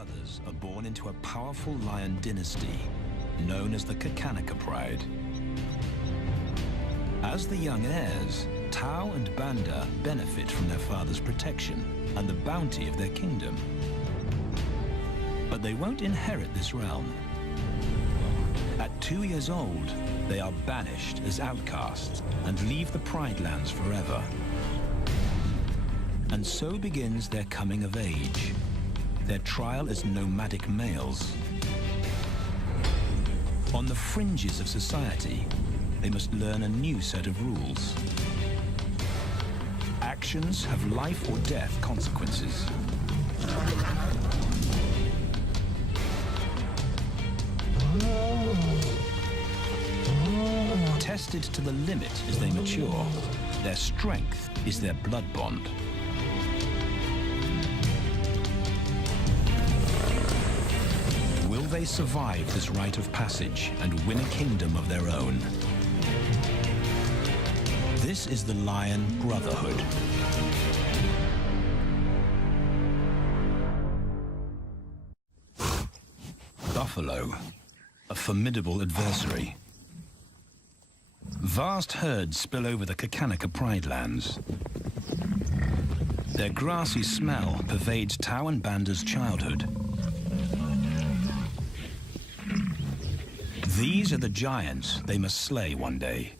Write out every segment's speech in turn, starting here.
brothers are born into a powerful lion dynasty known as the Pride. As the young heirs, Tau and Banda benefit from their father's protection and the bounty of their kingdom. But they won't inherit this realm. At 2 years old, they are banished as outcasts and leave the Pride lands forever. And so begins their coming of age, their trial as nomadic males. On the fringes of society, they must learn a new set of rules. Actions have life or death consequences. Tested to the limit as they mature, their strength is their blood bond. Will they survive this rite of passage and win a kingdom of their own? This is the Lion Brotherhood. Buffalo, a formidable adversary. Vast herds spill over the Pride lands. Their grassy smell pervades Tau and Banda's childhood. These are the giants they must slay one day.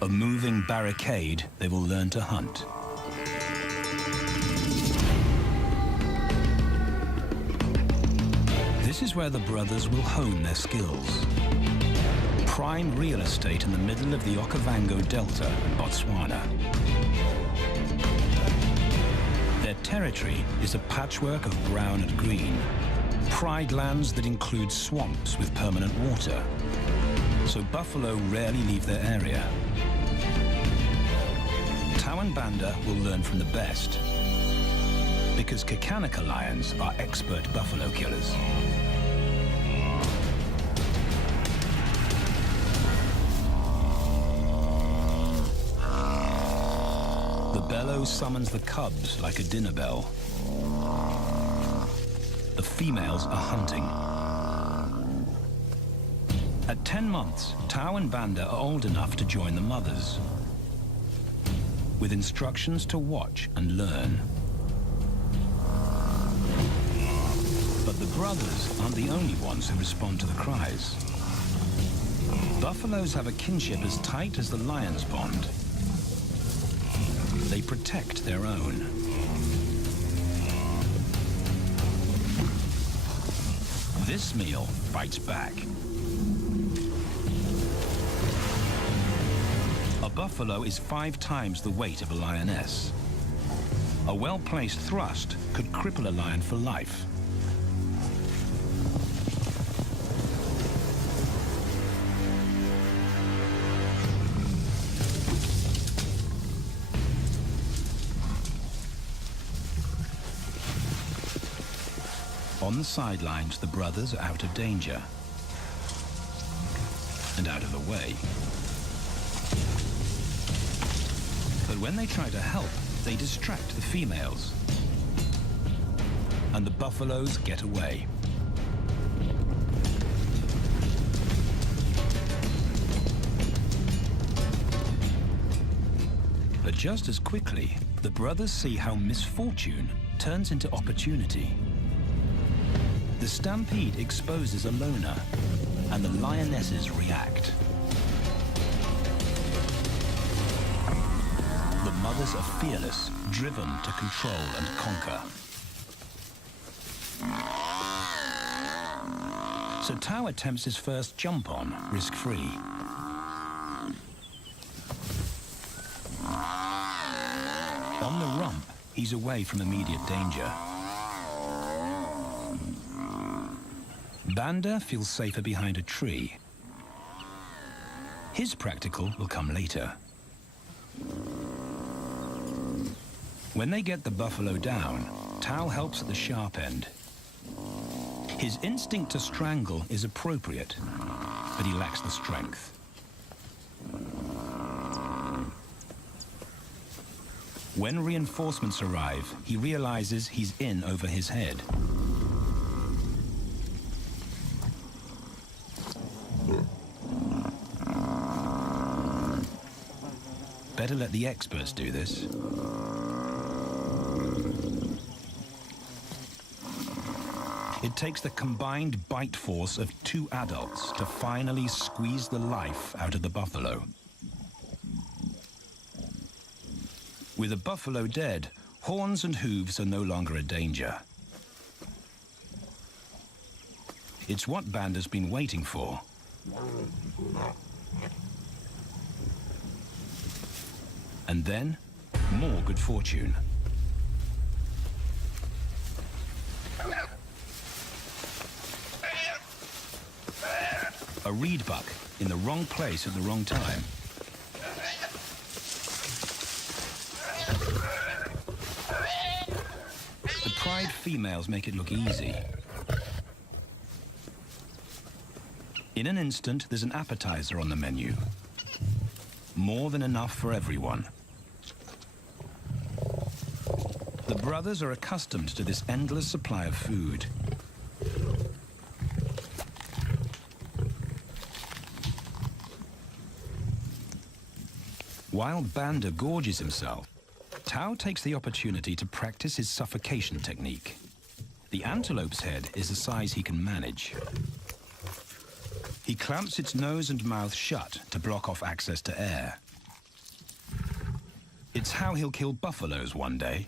A moving barricade they will learn to hunt. This is where the brothers will hone their skills. Prime real estate in the middle of the Okavango Delta in Botswana. Their territory is a patchwork of brown and green. Pride lands that include swamps with permanent water. So buffalo rarely leave their area. Tau and Banda will learn from the best, because Kakanaka lions are expert buffalo killers. The bellow summons the cubs like a dinner bell. The females are hunting. At 10 months, Tau and Banda are old enough to join the mothers, with instructions to watch and learn. But the brothers aren't the only ones who respond to the cries. Buffaloes have a kinship as tight as the lions' bond. They protect their own. This meal fights back. A buffalo is 5 times the weight of a lioness. A well-placed thrust could cripple a lion for life. On the sidelines, the brothers are out of danger and out of the way. But when they try to help, they distract the females, and the buffaloes get away. But just as quickly, the brothers see how misfortune turns into opportunity. The stampede exposes a loner, and the lionesses react. The mothers are fearless, driven to control and conquer. So Tao attempts his first jump on, risk-free. On the rump, he's away from immediate danger. Banda feels safer behind a tree. His practical will come later. When they get the buffalo down, Tao helps at the sharp end. His instinct to strangle is appropriate, but he lacks the strength. When reinforcements arrive, he realizes he's in over his head. Better let the experts do this. It takes the combined bite force of 2 adults to finally squeeze the life out of the buffalo. With the buffalo dead, horns and hooves are no longer a danger. It's what Banda's been waiting for. And then, more good fortune. A reed buck in the wrong place at the wrong time. The pride females make it look easy. In an instant, there's an appetizer on the menu. More than enough for everyone. The brothers are accustomed to this endless supply of food. While Banda gorges himself, Tao takes the opportunity to practice his suffocation technique. The antelope's head is a size he can manage. He clamps its nose and mouth shut to block off access to air. It's how he'll kill buffaloes one day.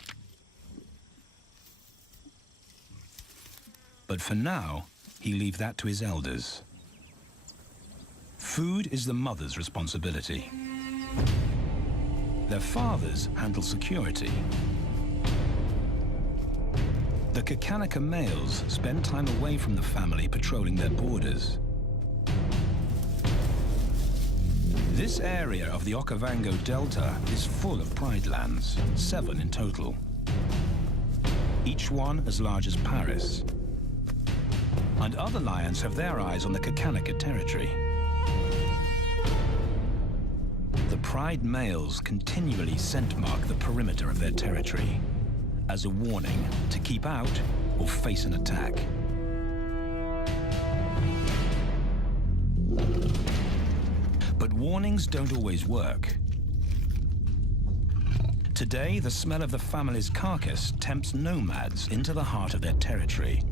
But for now, he leaves that to his elders. Food is the mother's responsibility. Their fathers handle security. The Kakanaka males spend time away from the family patrolling their borders. This area of the Okavango Delta is full of pride lands, 7 in total. Each one as large as Paris. And other lions have their eyes on the Kakanaka territory. The pride males continually scent mark the perimeter of their territory as a warning to keep out or face an attack. But warnings don't always work. Today, the smell of the family's carcass tempts nomads into the heart of their territory.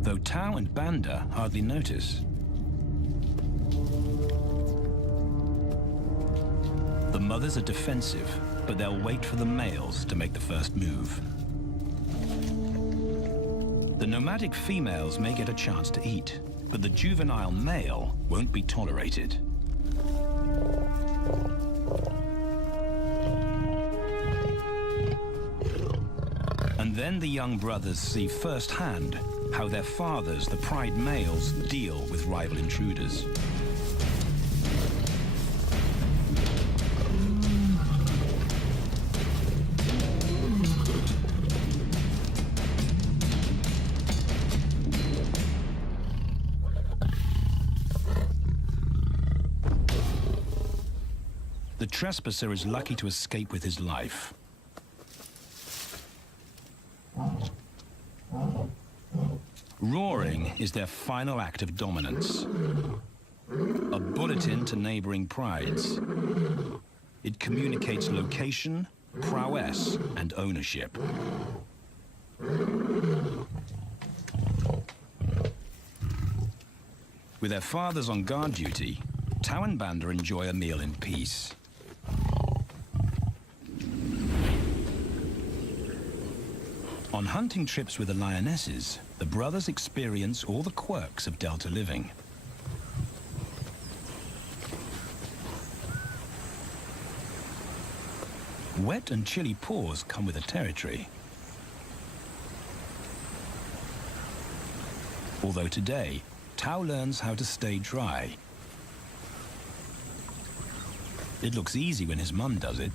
Though Tao and Banda hardly notice. The mothers are defensive, but they'll wait for the males to make the first move. The nomadic females may get a chance to eat, but the juvenile male won't be tolerated. And then the young brothers see firsthand how their fathers, the pride males, deal with rival intruders. The trespasser is lucky to escape with his life. Roaring is their final act of dominance. A bulletin to neighboring prides. It communicates location, prowess, and ownership. With their fathers on guard duty, Tau and Banda enjoy a meal in peace. On hunting trips with the lionesses, the brothers experience all the quirks of delta living. Wet and chilly paws come with the territory. Although today, Tau learns how to stay dry. It looks easy when his mum does it.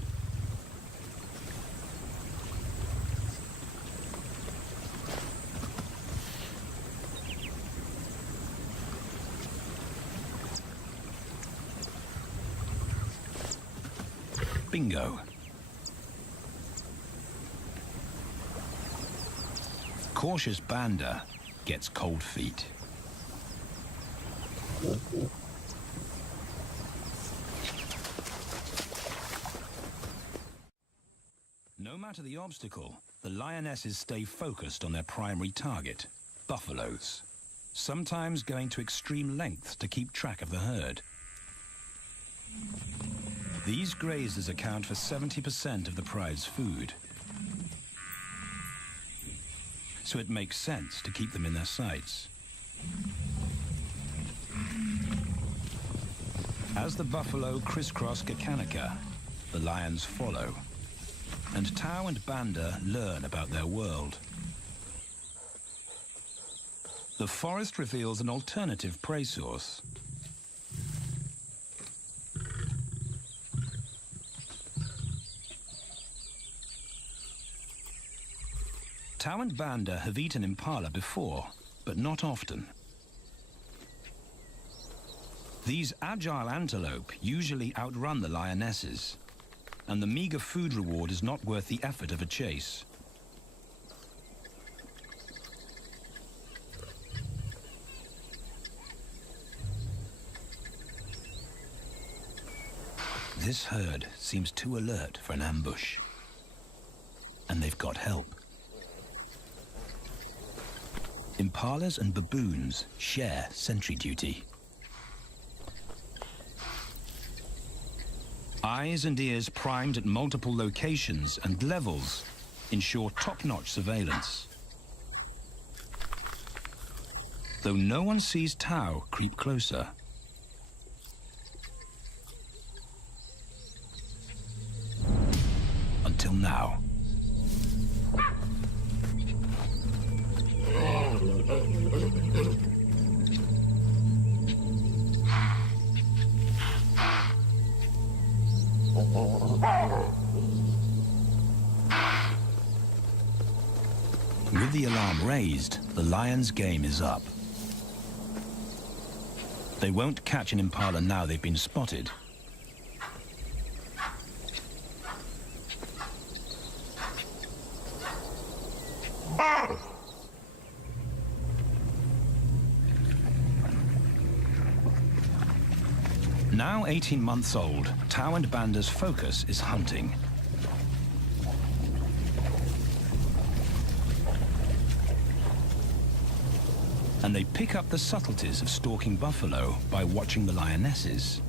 Bingo. Cautious Banda gets cold feet. No matter the obstacle, the lionesses stay focused on their primary target, buffaloes, sometimes going to extreme lengths to keep track of the herd. These grazers account for 70% of the pride's food, so it makes sense to keep them in their sights. As the buffalo crisscross Kakanika, the lions follow, and Tau and Banda learn about their world. The forest reveals an alternative prey source. Tau and Banda have eaten impala before, but not often. These agile antelope usually outrun the lionesses, and the meager food reward is not worth the effort of a chase. This herd seems too alert for an ambush, and they've got help. Impalas and baboons share sentry duty. Eyes and ears primed at multiple locations and levels ensure top-notch surveillance. Though no one sees Tau creep closer. Until now. With the alarm raised, the lions' game is up. They won't catch an impala now they've been spotted. Now 18 months old, Tau and Banda's focus is hunting. And they pick up the subtleties of stalking buffalo by watching the lionesses.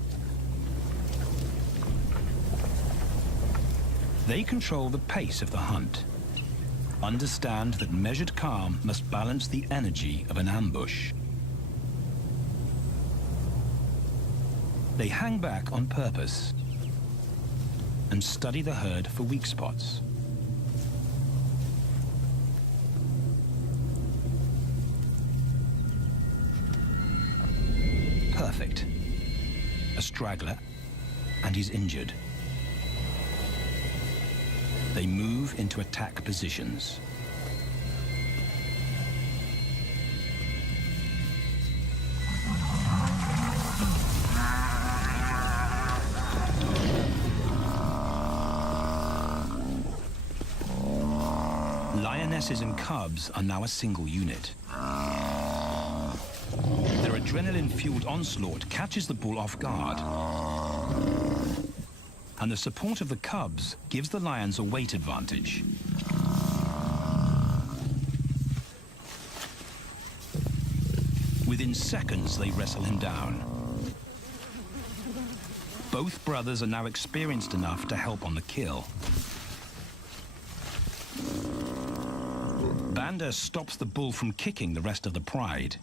They control the pace of the hunt, understand that measured calm must balance the energy of an ambush. They hang back on purpose and study the herd for weak spots. Perfect. A straggler, and he's injured. They move into attack positions. Lionesses and cubs are now a single unit. Their adrenaline-fueled onslaught catches the bull off guard. and the support of the cubs gives the lions a weight advantage. Within seconds, they wrestle him down. Both brothers are now experienced enough to help on the kill. Banda stops the bull from kicking the rest of the pride.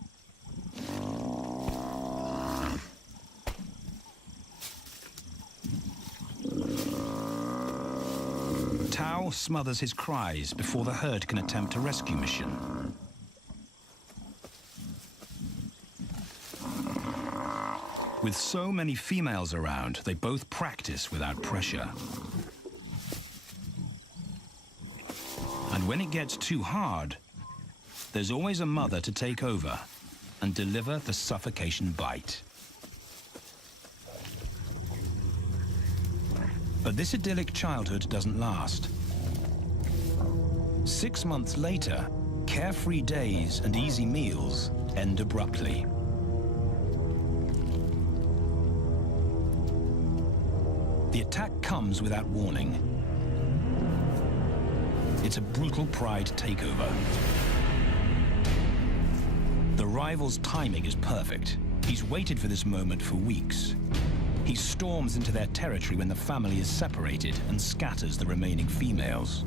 Tao smothers his cries before the herd can attempt a rescue mission. With so many females around, they both practice without pressure. And when it gets too hard, there's always a mother to take over and deliver the suffocation bite. But this idyllic childhood doesn't last. 6 months later, carefree days and easy meals end abruptly. The attack comes without warning. It's a brutal pride takeover. The rival's timing is perfect. He's waited for this moment for weeks. He storms into their territory when the family is separated and scatters the remaining females.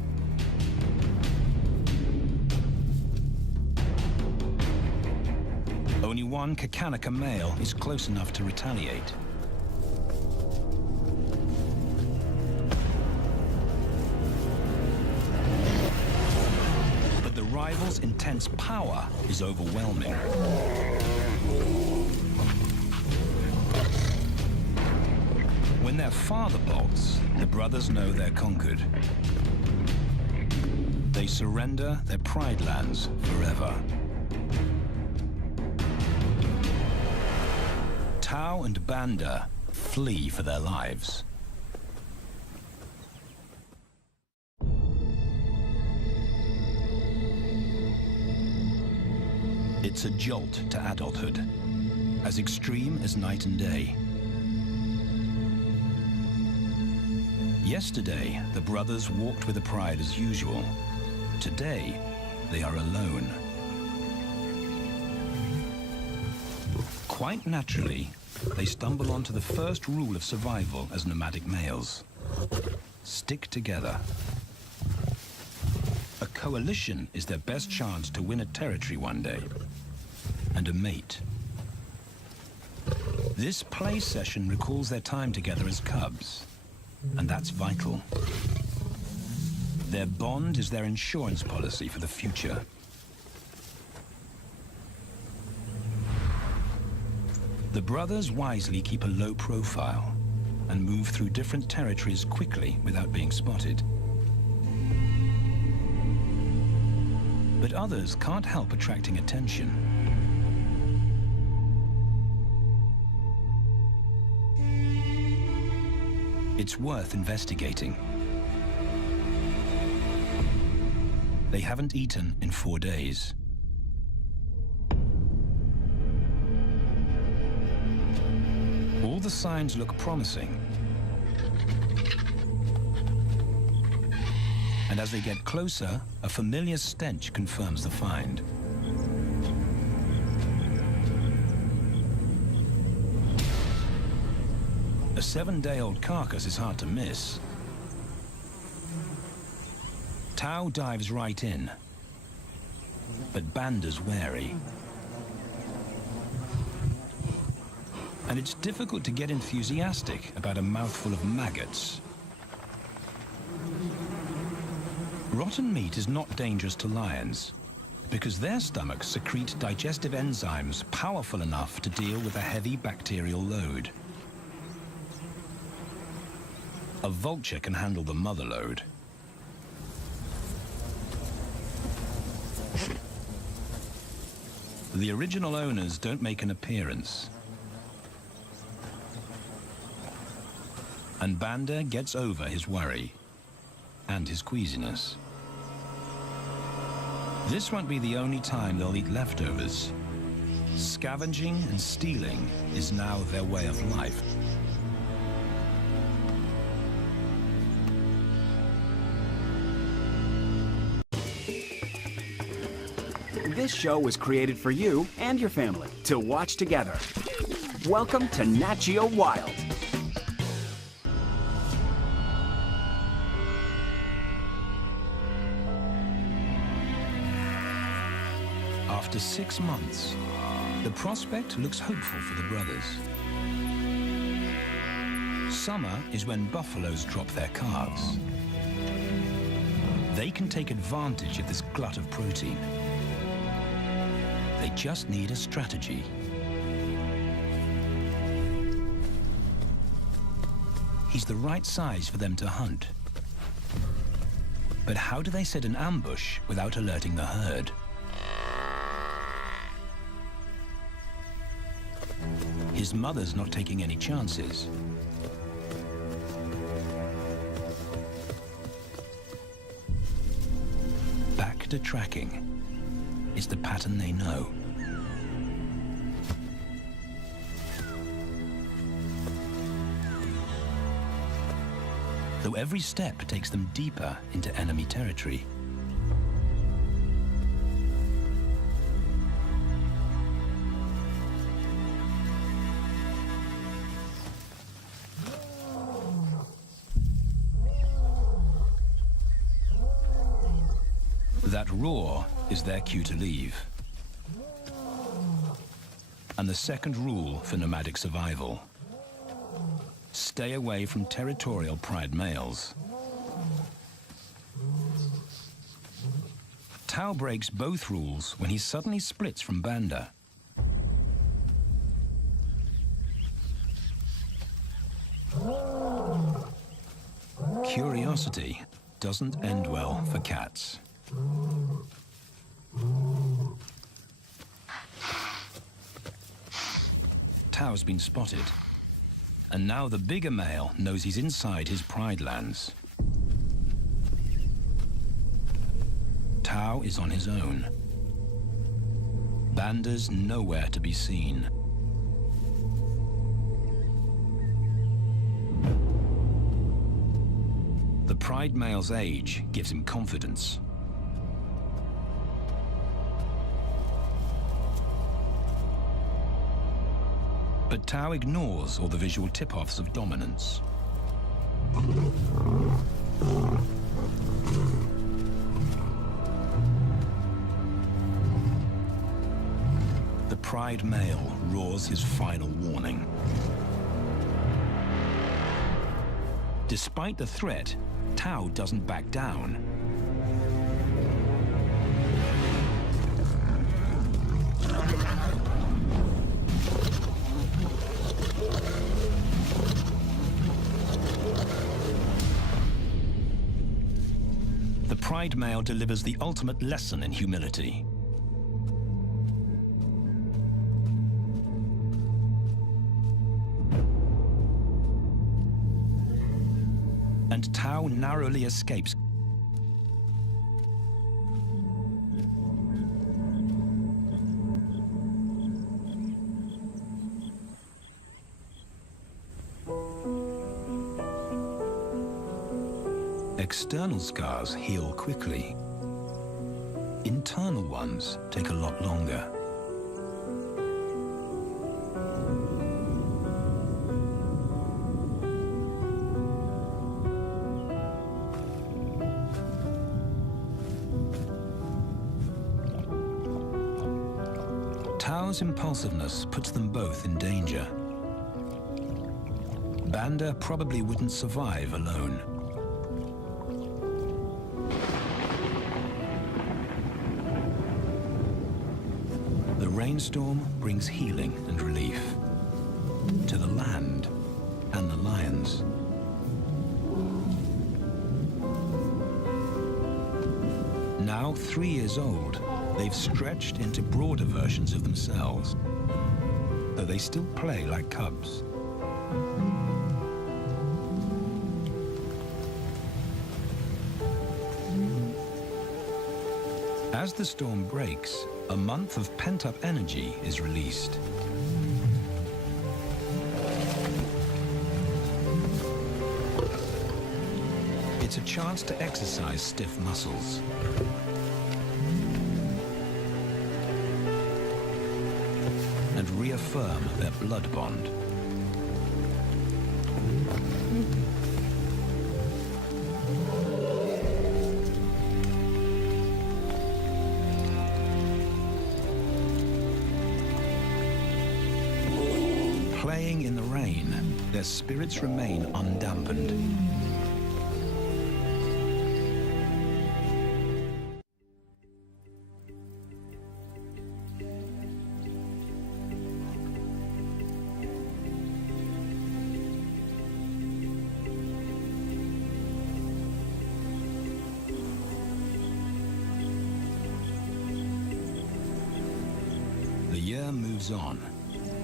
Only one Kakanaka male is close enough to retaliate. But the rival's intense power is overwhelming. When their father bolts, the brothers know they're conquered. They surrender their pride lands forever. Tao and Banda flee for their lives. It's a jolt to adulthood, as extreme as night and day. Yesterday, the brothers walked with the pride as usual. Today, they are alone. Quite naturally, they stumble onto the first rule of survival as nomadic males. Stick together. A coalition is their best chance to win a territory one day, and a mate. This play session recalls their time together as cubs, and that's vital. Their bond is their insurance policy for the future. The brothers wisely keep a low profile and move through different territories quickly without being spotted. But others can't help attracting attention. It's worth investigating. They haven't eaten in 4 days. All the signs look promising. And as they get closer, a familiar stench confirms the find. A 7-day-old carcass is hard to miss. Tao dives right in, but Banda's wary. And it's difficult to get enthusiastic about a mouthful of maggots. Rotten meat is not dangerous to lions, because their stomachs secrete digestive enzymes powerful enough to deal with a heavy bacterial load. A vulture can handle the mother load. The original owners don't make an appearance. And Banda gets over his worry and his queasiness. This won't be the only time they'll eat leftovers. Scavenging and stealing is now their way of life. This show was created for you and your family to watch together. Welcome to Nat Geo Wild. After 6 months, the prospect looks hopeful for the brothers. Summer is when buffaloes drop their calves. They can take advantage of this glut of protein. They just need a strategy. He's the right size for them to hunt. But how do they set an ambush without alerting the herd? His mother's not taking any chances. Back to tracking. It's the pattern they know. Though every step takes them deeper into enemy territory. That roar is their cue to leave. And the second rule for nomadic survival: stay away from territorial pride males. Tao breaks both rules when he suddenly splits from Banda. Curiosity doesn't end well for cats. Tao's been spotted, and now the bigger male knows he's inside his pride lands. Tao is on his own. Banda's nowhere to be seen. The pride male's age gives him confidence. But Tao ignores all the visual tip-offs of dominance. The pride male roars his final warning. Despite the threat, Tao doesn't back down. The pride male delivers the ultimate lesson in humility. And Tao narrowly escapes. External scars heal quickly. Internal ones take a lot longer. Tao's impulsiveness puts them both in danger. Banda probably wouldn't survive alone. The rainstorm brings healing and relief to the land and the lions. Now 3 years old, they've stretched into broader versions of themselves, though they still play like cubs. As the storm breaks, a month of pent-up energy is released. It's a chance to exercise stiff muscles. and reaffirm their blood bond. Playing in the rain, their spirits remain undampened. The year moves on,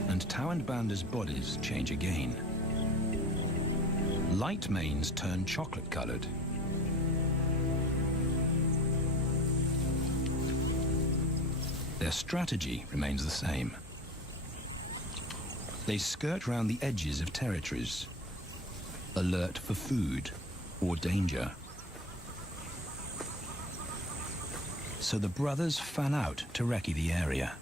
and Tau and Banda's bodies change again. Light manes turn chocolate-colored. Their strategy remains the same. They skirt round the edges of territories, alert for food or danger. So the brothers fan out to recce the area.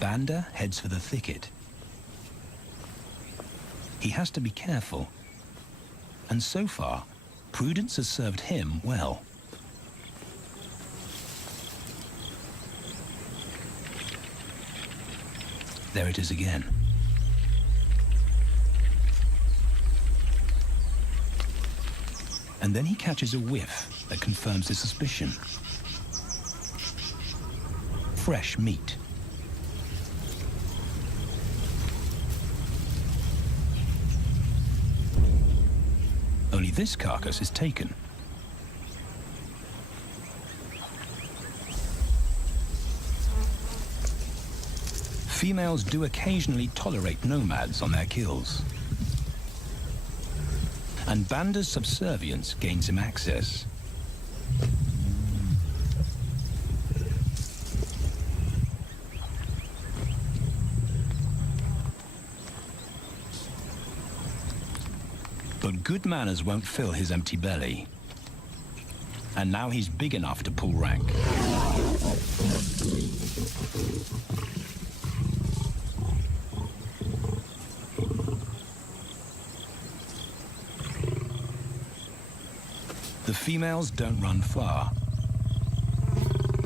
Banda heads for the thicket. He has to be careful, and so far, prudence has served him well. There it is again. And then he catches a whiff that confirms his suspicion. Fresh meat. Only this carcass is taken. Females do occasionally tolerate nomads on their kills. And Banda's subservience gains him access. But good manners won't fill his empty belly. And now he's big enough to pull rank. The females don't run far.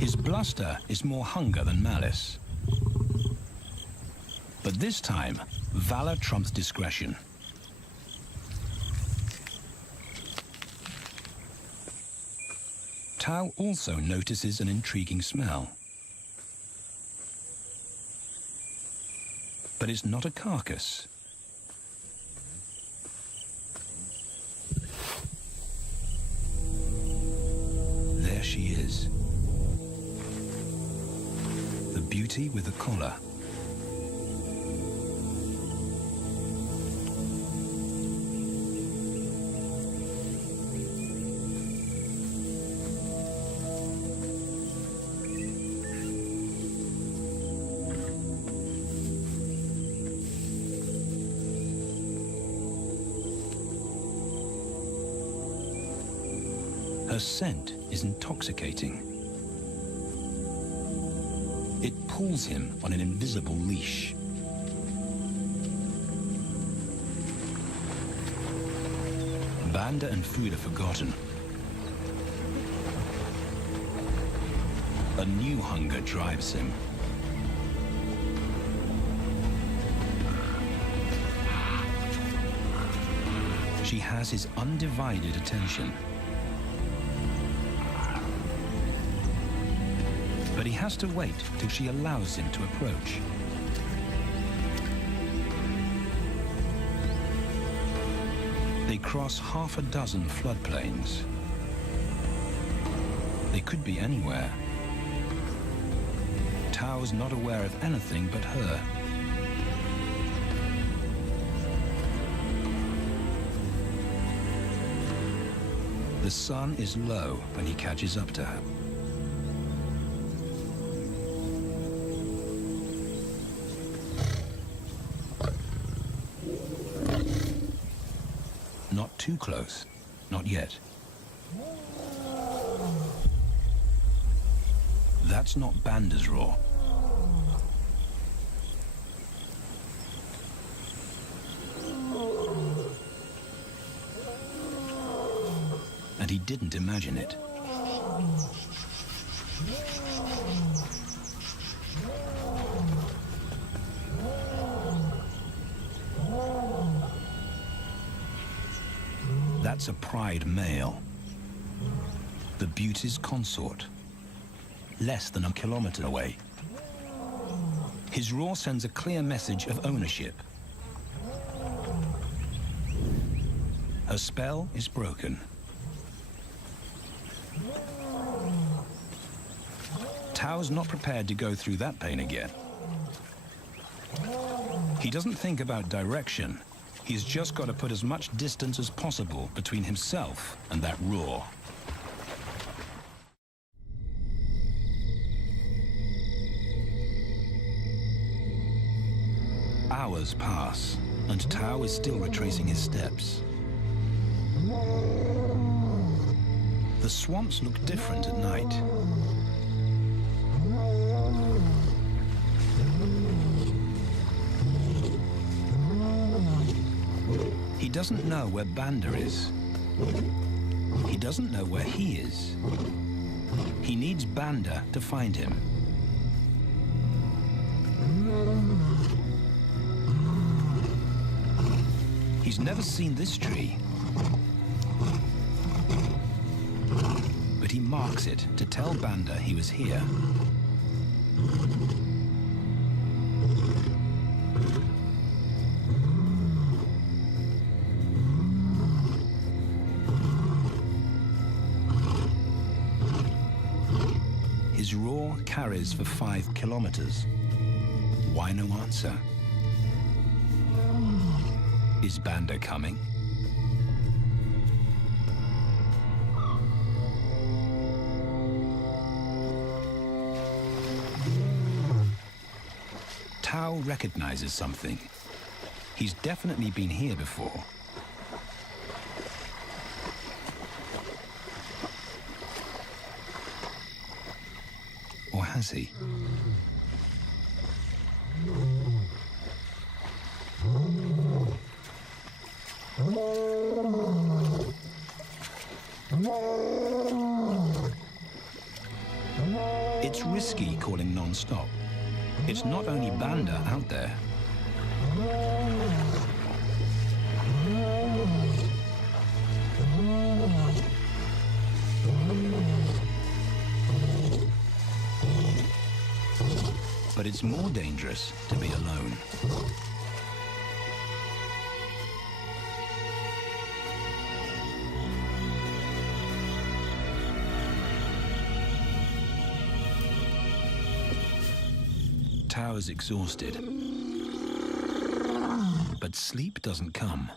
His bluster is more hunger than malice. But this time, valor trumps discretion. Tau also notices an intriguing smell. But it's not a carcass. There she is. The beauty with the collar. Her scent is intoxicating. It pulls him on an invisible leash. Banda and food are forgotten. A new hunger drives him. She has his undivided attention. But he has to wait till she allows him to approach. They cross half a dozen floodplains. They could be anywhere. Tau's not aware of anything but her. The sun is low when he catches up to her. Not too close, not yet. That's not Banda's roar. And he didn't imagine it. That's a pride male, the beauty's consort, less than a kilometer away. His roar sends a clear message of ownership. Her spell is broken. Tao's not prepared to go through that pain again. He doesn't think about direction. He's just got to put as much distance as possible between himself and that roar. Hours pass, and Tao is still retracing his steps. The swamps look different at night. He doesn't know where Banda is. He doesn't know where he is. He needs Banda to find him. He's never seen this tree, but he marks it to tell Banda he was here. His roar carries for 5 kilometers. Why no answer? Is Banda coming? Tao recognizes something. He's definitely been here before. Or has he? It's risky calling non-stop. It's not only Banda out there. But it's more dangerous to be alone. Tao is exhausted, but sleep doesn't come.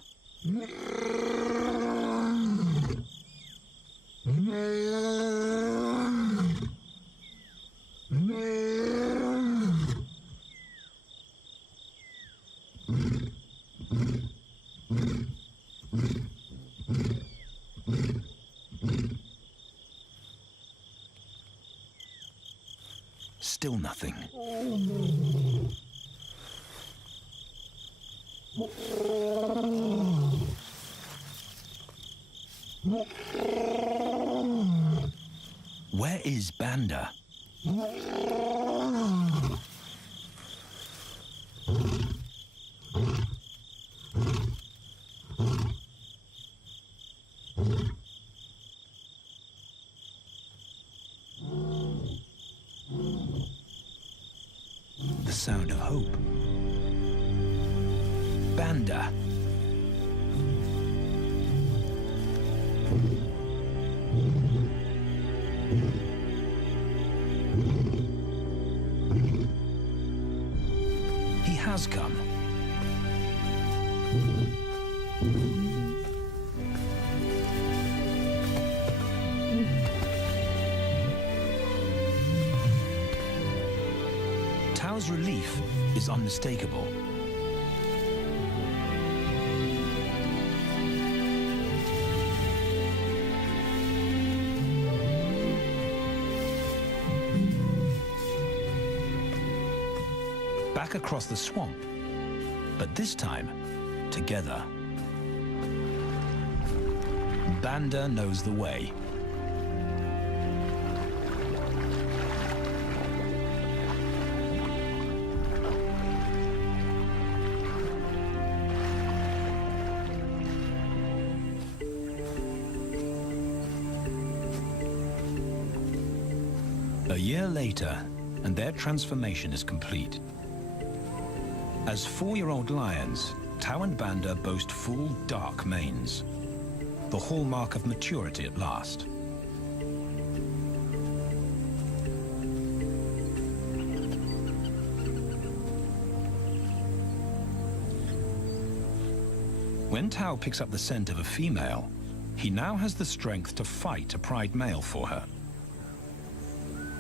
Still nothing. Where is Banda? The sound of hope. Banda. He has come. Tao's relief is unmistakable. back across the swamp, but this time together. Banda knows the way. A year later, and their transformation is complete. As 4-year-old lions, Tau and Banda boast full, dark manes, the hallmark of maturity at last. When Tau picks up the scent of a female, he now has the strength to fight a pride male for her.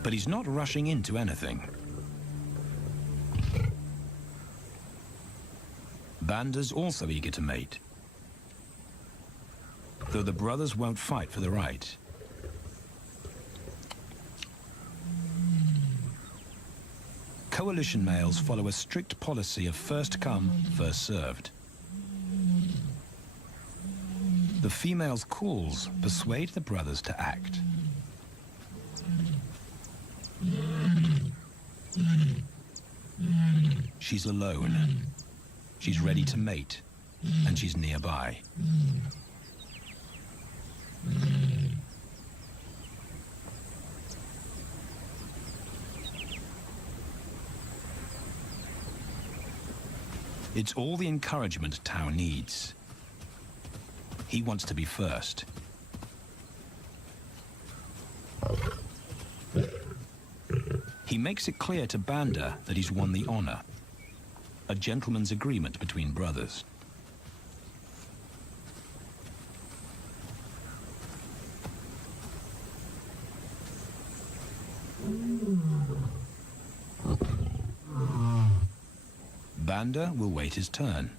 But he's not rushing into anything. Banda's also eager to mate, though the brothers won't fight for the right. Coalition males follow a strict policy of first come, first served. The female's calls persuade the brothers to act. She's alone. She's ready to mate, and she's nearby. It's all the encouragement Tau needs. He wants to be first. He makes it clear to Banda that he's won the honor, a gentleman's agreement between brothers. Banda will wait his turn.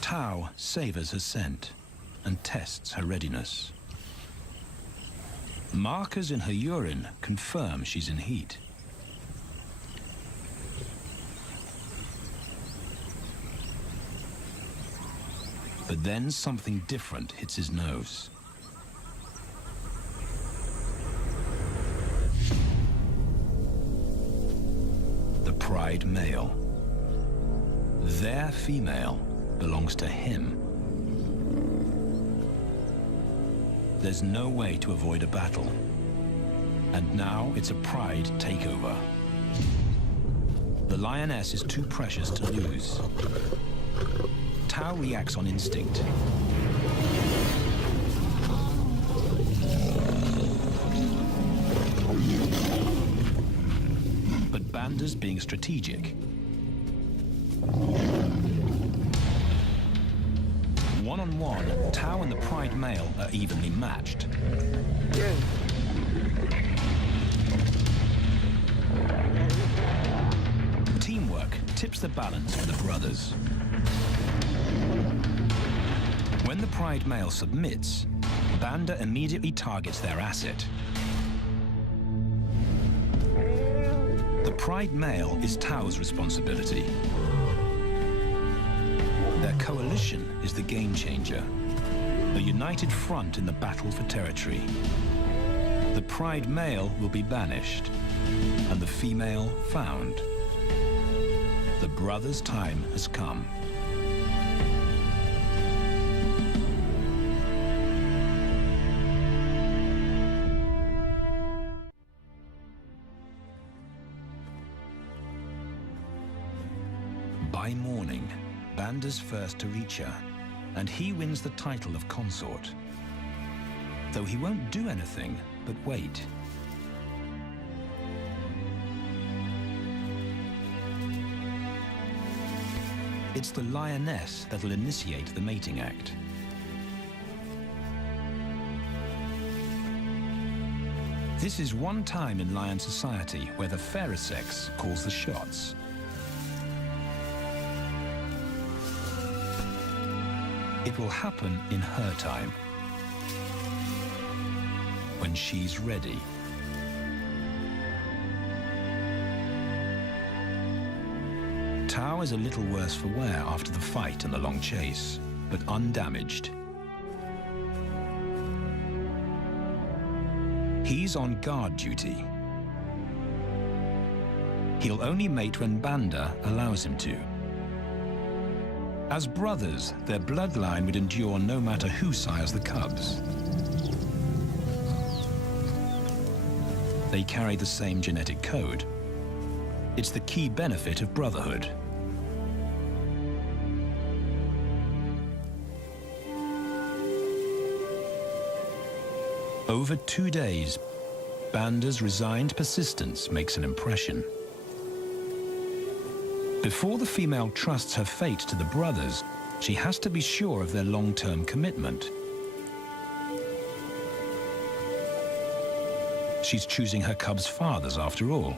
Tau savors her scent and tests her readiness. Markers in her urine confirm she's in heat. But then something different hits his nose. The pride male. Their female belongs to him. There's no way to avoid a battle. And now it's a pride takeover. The lioness is too precious to lose. Tau reacts on instinct. But Banda's being strategic. One-on-one, Tau and the pride male are evenly matched. Teamwork tips the balance for the brothers. When the pride male submits, Banda immediately targets their asset. The pride male is Tau's responsibility. Their coalition is the game changer, a united front in the battle for territory. The pride male will be banished, and the female found. The brothers' time has come. By morning, Banda's first to reach her, and he wins the title of consort. Though he won't do anything but wait. It's the lioness that'll initiate the mating act. This is one time in lion society where the fairer sex calls the shots. It will happen in her time. when she's ready. Tao is a little worse for wear after the fight and the long chase, but undamaged. He's on guard duty. He'll only mate when Banda allows him to. As brothers, their bloodline would endure no matter who sires the cubs. They carry the same genetic code. It's the key benefit of Brotherhood. Over 2 days, Banda's resigned persistence makes an impression. Before the female trusts her fate to the brothers, she has to be sure of their long-term commitment. She's choosing her cubs' fathers after all.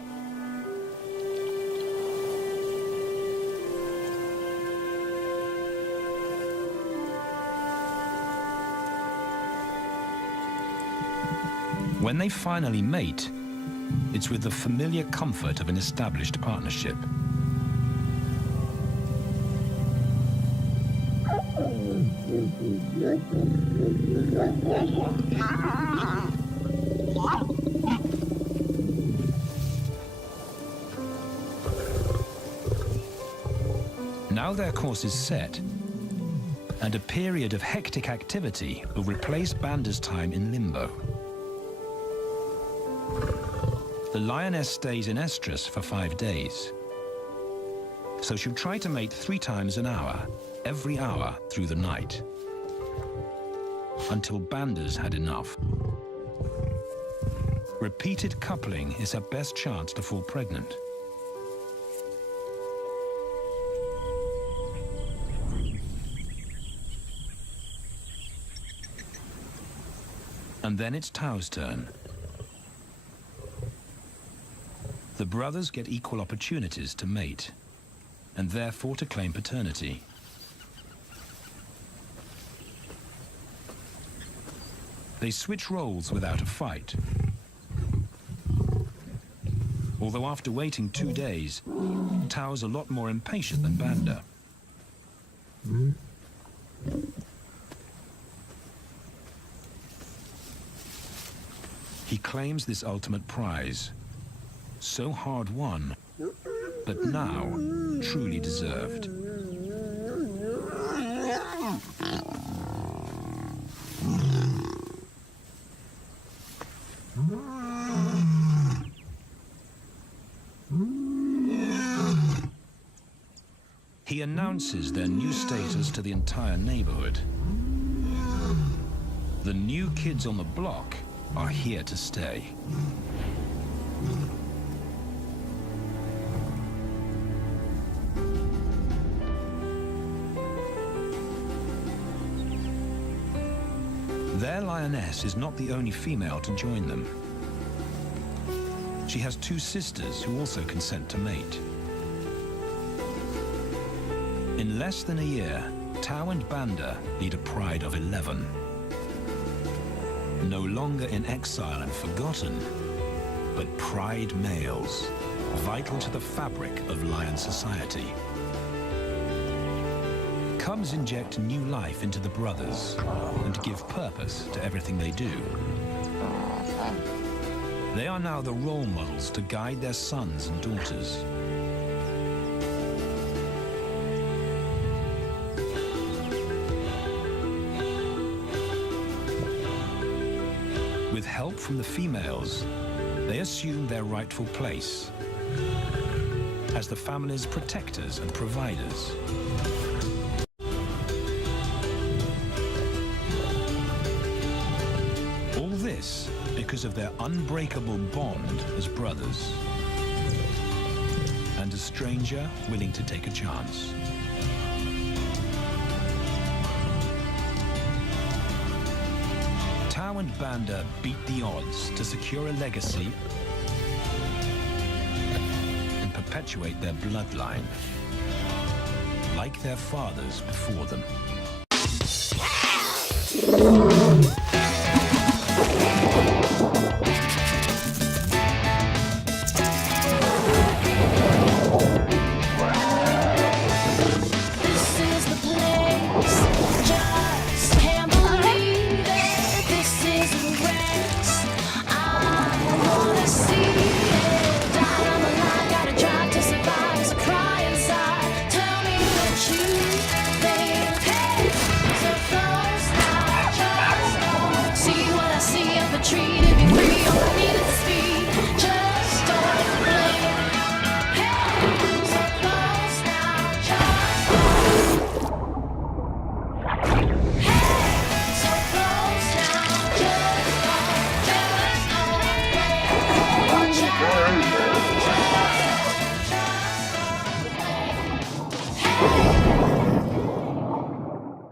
When they finally mate, it's with the familiar comfort of an established partnership. Now their course is set, and a period of hectic activity will replace Banda's time in limbo. The lioness stays in estrus for 5 days, so she'll try to mate 3 times an hour, every hour through the night, until Banda's had enough. Repeated coupling is her best chance to fall pregnant. And then it's Tao's turn. The brothers get equal opportunities to mate, and therefore to claim paternity. They switch roles without a fight. Although after waiting 2 days, Tao's a lot more impatient than Banda. He claims this ultimate prize, so hard won, but now truly deserved. He announces their new status to the entire neighborhood. The new kids on the block are here to stay. Their lioness is not the only female to join them. She has 2 sisters who also consent to mate. In less than a year, Tao and Banda lead a pride of 11. No longer in exile and forgotten, but pride males, vital to the fabric of lion society. Cubs inject new life into the brothers and give purpose to everything they do. They are now the role models to guide their sons and daughters. With help from the females, they assume their rightful place as the family's protectors and providers. All this because of their unbreakable bond as brothers, and a stranger willing to take a chance. Tao and Banda beat the odds to secure a legacy and perpetuate their bloodline, like their fathers before them.